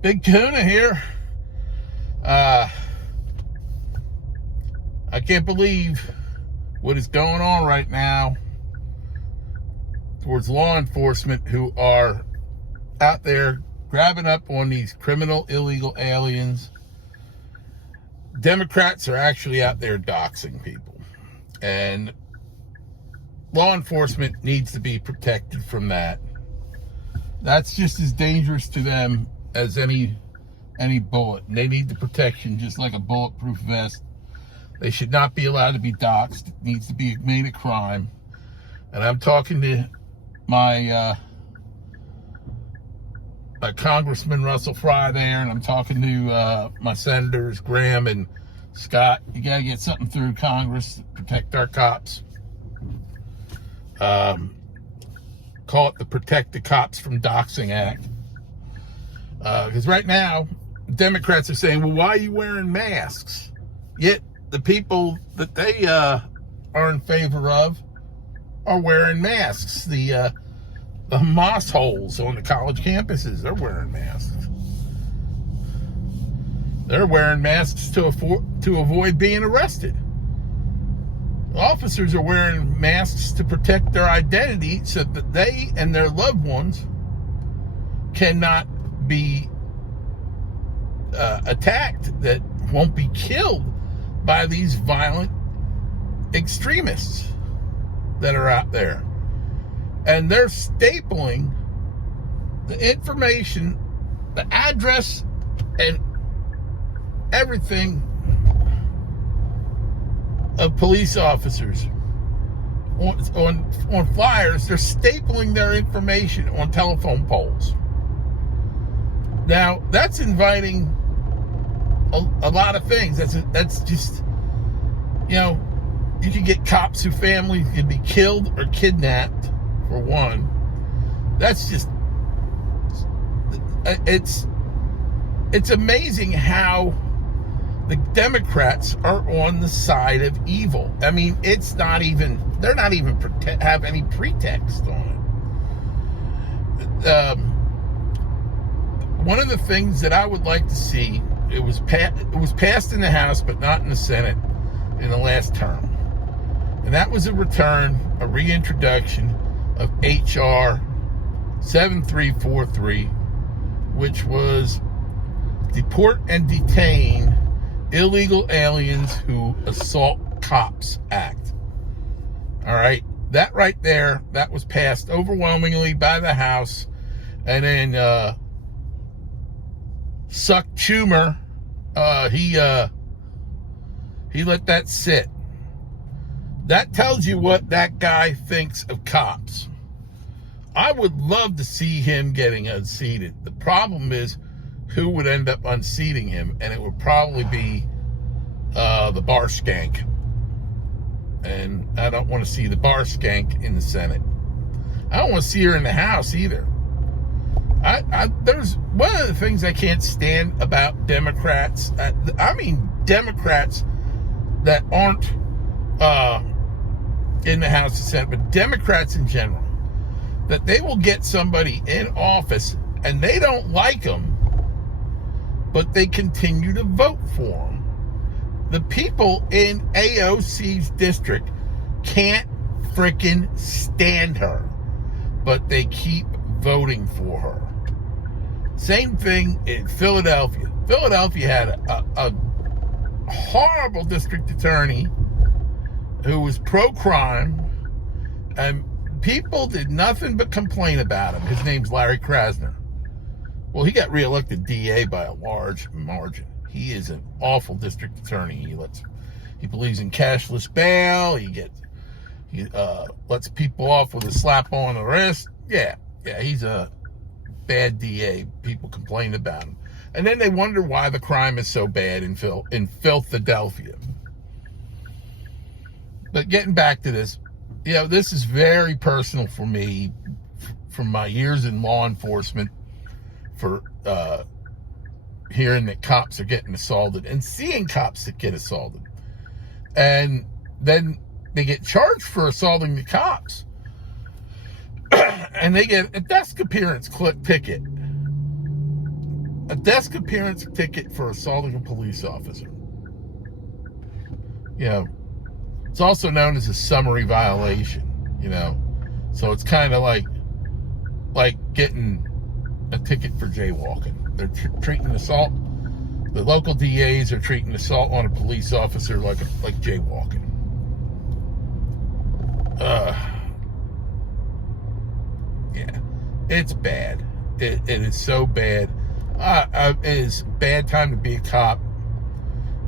Big Kahuna here. I can't believe what is going on right now towards law enforcement who are out there grabbing up on these criminal illegal aliens. Democrats are actually out there doxing people, and law enforcement needs to be protected from that. That's just as dangerous to them as any bullet. And they need the protection just like a bulletproof vest. They should not be allowed to be doxxed. It needs to be made a crime. And I'm talking to my Congressman Russell Fry there, and I'm talking to my senators Graham and Scott. You got to get something through Congress to protect our cops. Call it the Protect the Cops from Doxing Act. Because right now, Democrats are saying, well, why are you wearing masks? Yet the people that they are in favor of are wearing masks. The moss holes on the college campuses, they're wearing masks. They're wearing masks to avoid being arrested. Officers are wearing masks to protect their identity so that they and their loved ones cannot be attacked, that won't be killed by these violent extremists that are out there. And they're stapling the information, the address, and everything of police officers on flyers. They're stapling their information on telephone poles. Now, that's inviting a lot of things. That's just, you can get cops whose families can be killed or kidnapped, for one. That's just, it's amazing how the Democrats are on the side of evil. I mean, they're not even have any pretext on it. One of the things that I would like to see, it was passed in the House, but not in the Senate in the last term. And that was a reintroduction of H.R. 7343, which was Deport and Detain Illegal Aliens Who Assault Cops Act. All right, that right there, that was passed overwhelmingly by the House. And then Chuck Schumer, he let that sit. That tells you what that guy thinks of cops. I would love to see him getting unseated. The problem is who would end up unseating him, and it would probably be the bar skank. And I don't want to see the bar skank in the Senate. I don't want to see her in the House either. There's one of the things I can't stand about Democrats. I mean Democrats that aren't in the House and Senate, but Democrats in general, that they will get somebody in office and they don't like them, but they continue to vote for them. The people in AOC's district can't freaking stand her, but they keep voting for her. Same thing in Philadelphia. Philadelphia had a horrible district attorney who was pro-crime, and people did nothing but complain about him. His name's Larry Krasner. Well, he got reelected DA by a large margin. He is an awful district attorney. He believes in cashless bail. He lets people off with a slap on the wrist. Yeah, he's a bad DA. People complain about him. And then they wonder why the crime is so bad in Philadelphia. But getting back to this, this is very personal for me, from my years in law enforcement, for hearing that cops are getting assaulted and seeing cops that get assaulted. And then they get charged for assaulting the cops. And they get a desk appearance ticket. a desk appearance ticket for assaulting a police officer. It's also known as a summary violation, So it's kind of like getting a ticket for jaywalking. They're treating assault. The local DAs are treating assault on a police officer like jaywalking. Yeah, it's bad. It is so bad. It is a bad time to be a cop.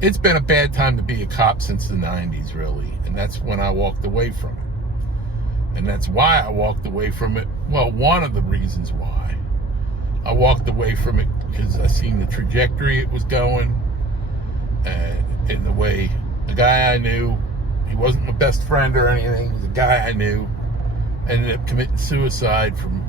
It's been a bad time to be a cop since the 90s, really. And that's when I walked away from it. And that's why I walked away from it. Well, one of the reasons why I walked away from it, because I seen the trajectory it was going, in the way the guy I knew, he wasn't my best friend or anything, he was a guy I knew, ended up committing suicide from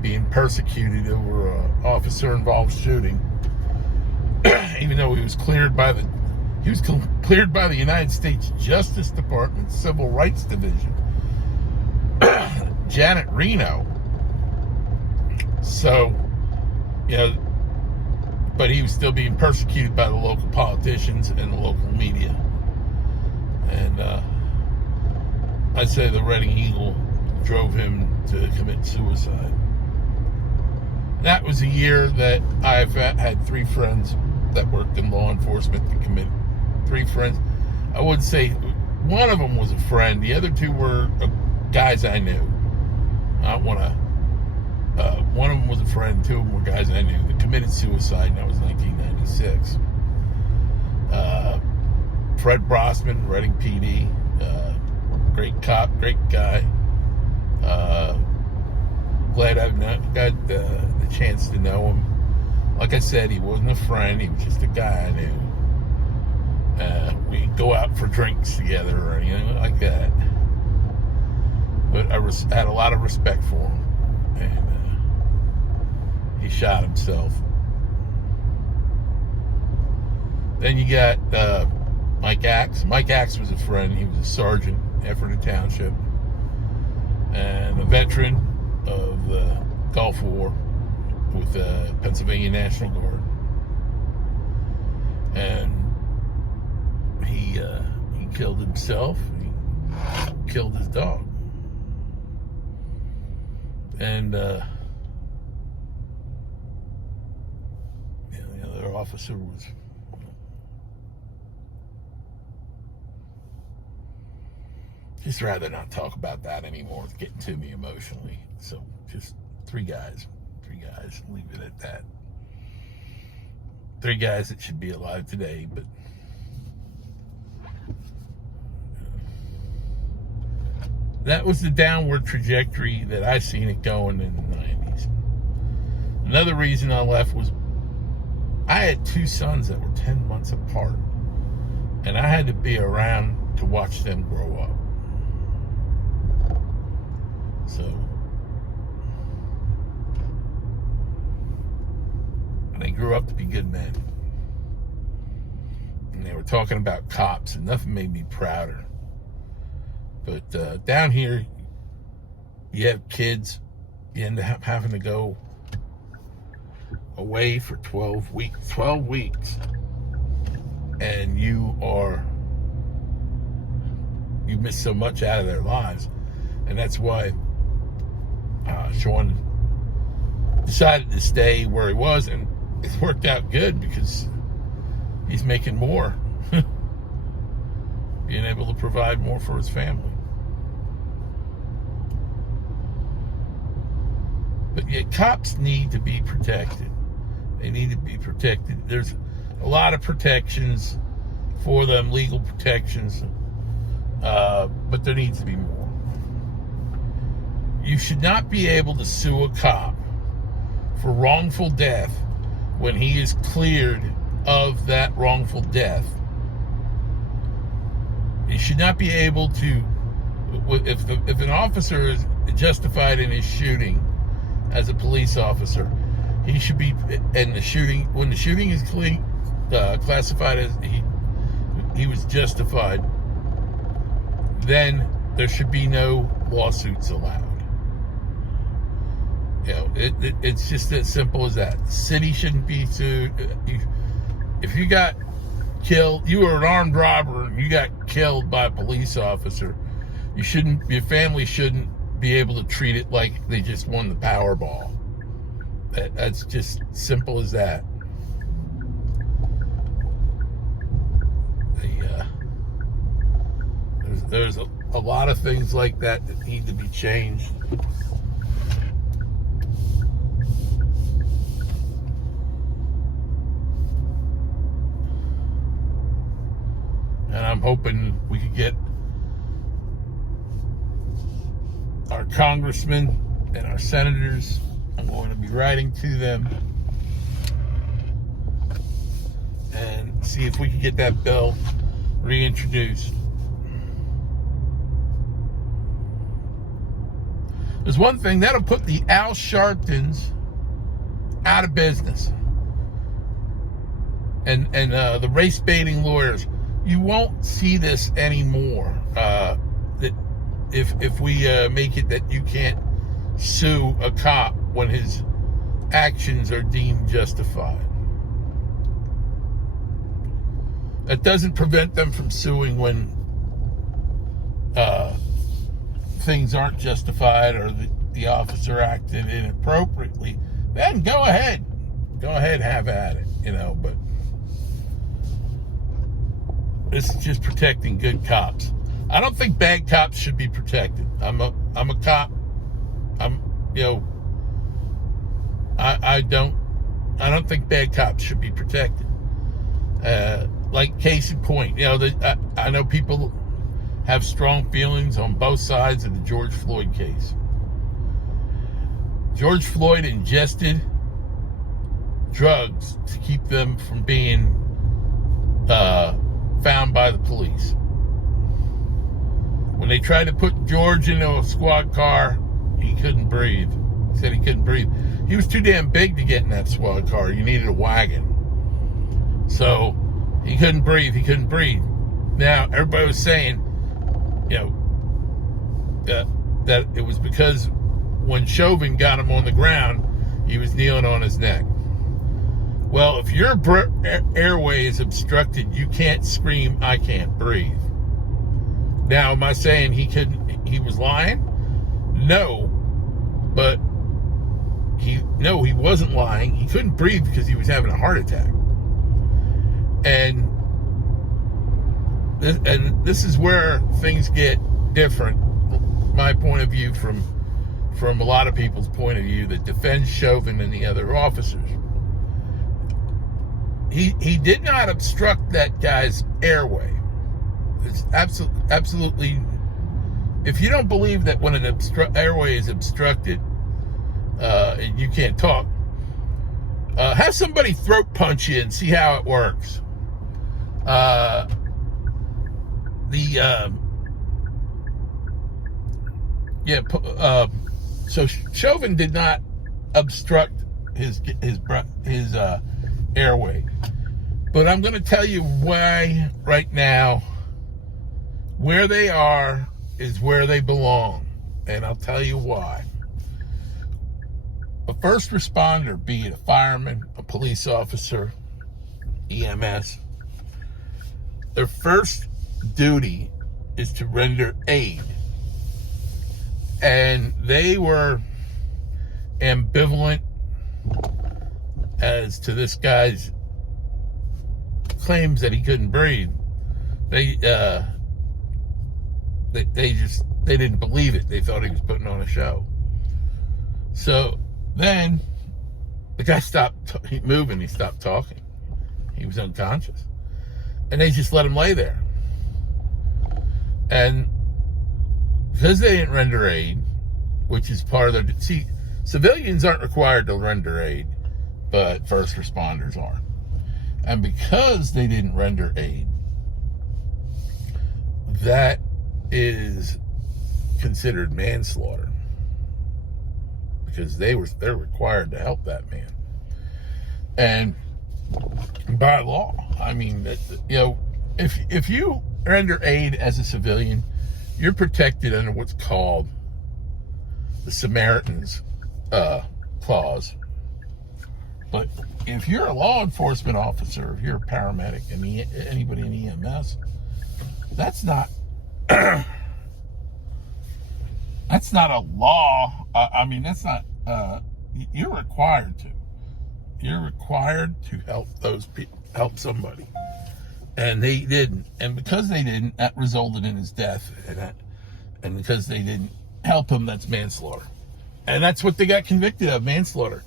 being persecuted over an officer-involved shooting. Even though he was cleared by the United States Justice Department Civil Rights Division, Janet Reno. So, but he was still being persecuted by the local politicians and the local media. And I'd say the Reading Eagle drove him to commit suicide. That was a year that I've had 3 friends that worked in law enforcement to commit. 3 friends. I would say one of them was a friend. The other 2 were guys I knew. One of them was a friend. 2 of them were guys I knew that committed suicide, and that was 1996. Fred Brossman, Reading PD, great cop, great guy. Glad I've got the chance to know him. Like I said, he wasn't a friend, he was just a guy I knew. We'd go out for drinks together or anything like that. But I had a lot of respect for him. And he shot himself. Then you got Mike Axe. Mike Axe was a friend. He was a sergeant in Ephrata Township and a veteran of the Gulf War with the Pennsylvania National Guard. And he killed himself. He killed his dog. And the other officer was just rather not talk about that anymore. It's getting to me emotionally. So just 3 guys, leave it at that. 3 guys that should be alive today, but that was the downward trajectory that I seen it going in the 90s. Another reason I left was I had 2 sons that were 10 months apart, and I had to be around to watch them grow up. So, they grew up to be good men. And they were talking about cops, and nothing made me prouder. But down here, you have kids, you end up having to go away for 12 weeks. And you miss so much out of their lives. And that's why Sean decided to stay where he was, and it worked out good because he's making more, being able to provide more for his family. But yet cops need to be protected. They need to be protected. There's a lot of protections for them, legal protections, but there needs to be more. You should not be able to sue a cop for wrongful death when he is cleared of that wrongful death. You should not be able to, if an officer is justified in his shooting as a police officer, he should be, and when the shooting is classified as he was justified, then there should be no lawsuits allowed. It's just as simple as that. The city shouldn't be sued. If you got killed, you were an armed robber and you got killed by a police officer, your family shouldn't be able to treat it like they just won the Powerball. That's just simple as that. There's a lot of things like that need to be changed. And I'm hoping we could get our congressmen and our senators. I'm going to be writing to them and see if we can get that bill reintroduced. There's one thing that'll put the Al Sharptons out of business, and the race baiting lawyers. You won't see this anymore. That if we make it that you can't sue a cop when his actions are deemed justified. That doesn't prevent them from suing when things aren't justified or the officer acted inappropriately. Then go ahead, have at it, but this is just protecting good cops. I don't think bad cops should be protected. I'm a cop. I don't think bad cops should be protected. Like case in point, I know people have strong feelings on both sides of the George Floyd case. George Floyd ingested drugs to keep them from being found by the police. When they tried to put George into a squad car, he couldn't breathe. He said he couldn't breathe. He was too damn big to get in that squad car. You needed a wagon. So he couldn't breathe. Now, everybody was saying, that it was because when Chauvin got him on the ground, he was kneeling on his neck. Well, if your airway is obstructed, you can't scream, "I can't breathe." Now, am I saying he was lying? No, but he wasn't lying. He couldn't breathe because he was having a heart attack. And this is where things get different. My point of view from a lot of people's point of view that defends Chauvin and the other officers. He did not obstruct that guy's airway. It's absolutely. If you don't believe that when an airway is obstructed, and you can't talk, have somebody throat punch you and see how it works. So Chauvin did not obstruct his airway, but I'm going to tell you why right now. Where they are is where they belong, and I'll tell you why. A first responder, be it a fireman, a police officer, EMS, their first duty is to render aid. And they were ambivalent as to this guy's claims that he couldn't breathe. They didn't believe it. They thought he was putting on a show. So then the guy stopped moving. He stopped talking. He was unconscious. And they just let him lay there. And because they didn't render aid, which is part of their... See, civilians aren't required to render aid, but first responders are. And because they didn't render aid, that is considered manslaughter. Because they're required to help that man. And by law, I mean, if you render aid as a civilian, you're protected under what's called the Samaritan's clause. But if you're a law enforcement officer, if you're a paramedic, and anybody in EMS, that's not that's not a law. I mean, that's not. You're required to. You're required to help those people, help somebody, and they didn't. And because they didn't, that resulted in his death. And because they didn't help him, that's manslaughter. And that's what they got convicted of, manslaughter.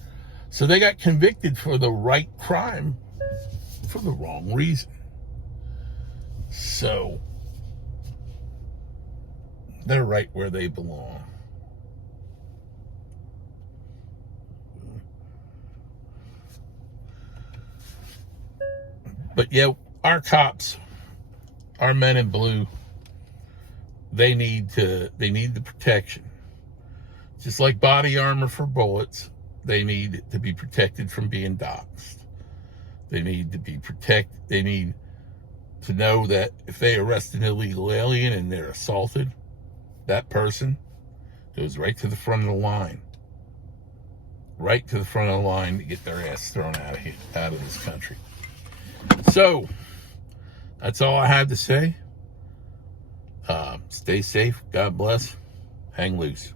So they got convicted for the right crime for the wrong reason. So they're right where they belong. But yeah, our cops, our men in blue, they need the protection. Just like body armor for bullets, they need to be protected from being doxxed. They need to be protected. They need to know that if they arrest an illegal alien and they're assaulted, that person goes right to the front of the line. Right to the front of the line to get their ass thrown out of this country. So, that's all I have to say. Stay safe. God bless. Hang loose.